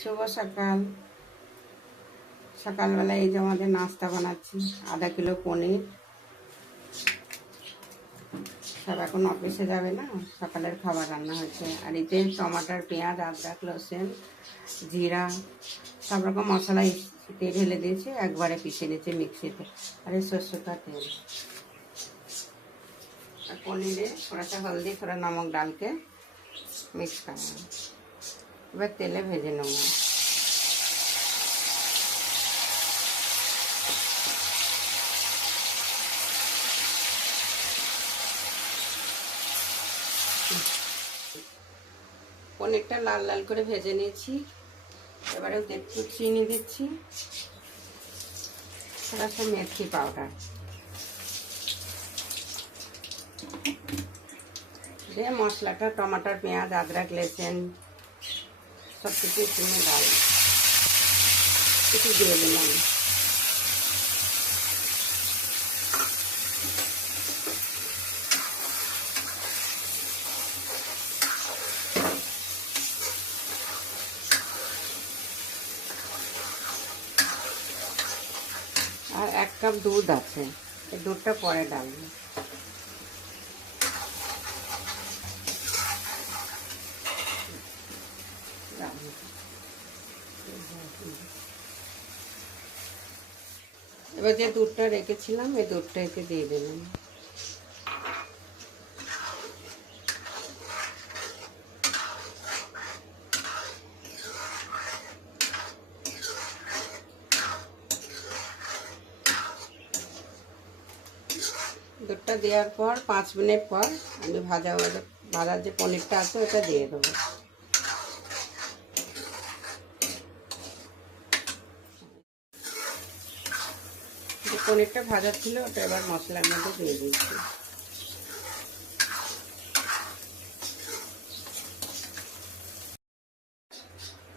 শুভ সকাল। সকালবেলা এই যে আমাদের নাস্তা বানাচ্ছি, আধা কিলো পনির। সব এখন অফিসে যাবে না, সকালের খাবার রান্না হয়েছে। আর এতে টমাটার, পেঁয়াজ, আদরক, রসুন, জিরা সব রকম মশলা তেল ঢেলে দিয়েছে, একবারে পিষে নিয়েছে মিক্সিতে। আর এই সরষেটা তেল আর পনিরে थोड़ा सा हल्दी, थोड़ा नमक डाल के मिक्स करना। এবার তেলে ভেজে নেব। পনিরটা লাল লাল করে ভেজে নিয়েছি। এবারে একটু চিনি দিচ্ছি, थोड़ा सा मेथी पाउडर দিয়ে মশলাটা টমাটার, পেঁয়াজ, আদরক, লসুন সব কিছু চিনি ডাল কিছু দিয়ে দিলাম। আর 1 কাপ দুধ আছে, এই দুধটা পরে ডালবো। এবার যে দুধটা রেখেছিলাম এই দুধটা এতে দিয়ে দিলাম। দুধটা দেওয়ার পর 5 মিনিট পর আমি ভাজার যে পনিরটা আছে ওটা দিয়ে দেবো। যে পনিরটা ভাজা ছিল ওটা এবার মশলার মধ্যে দিয়ে দিচ্ছি।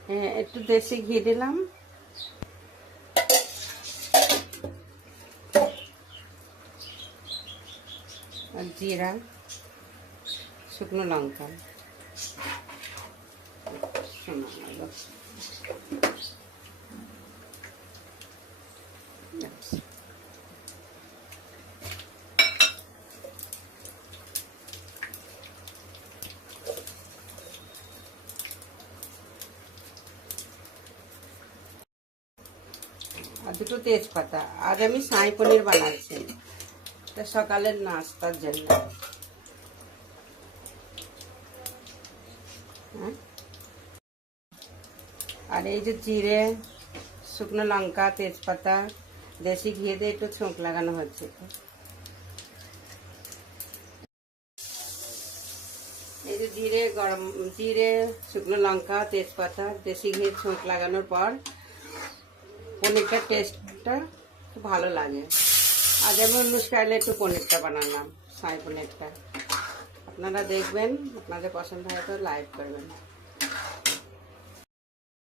হ্যাঁ, একটু দেশি ঘি দিলাম, আর জিরা, শুকনো লঙ্কা, আর দুটো তেজপাতা। আজ আমি সাই পনির বানাচ্ছি, এটা সকালের নাস্তার জন্য। আর এই যে জিরে, শুকনো লঙ্কা, তেজপাতা, দেশি ঘি দিয়ে একটু ছোঁক লাগানো হচ্ছে। এই যে জিরে, শুকনো লঙ্কা, তেজপাতা, দেশি ঘি ছোঁক লাগানোর পর পনিরটার টেস্টটা খুব ভালো লাগে। আজ আমি অন্য স্টাইলে একটু পনিরটা বানালাম, সাই পনিরটা। আপনারা দেখবেন, আপনাদের পছন্দ হয় তো লাইক করবেন।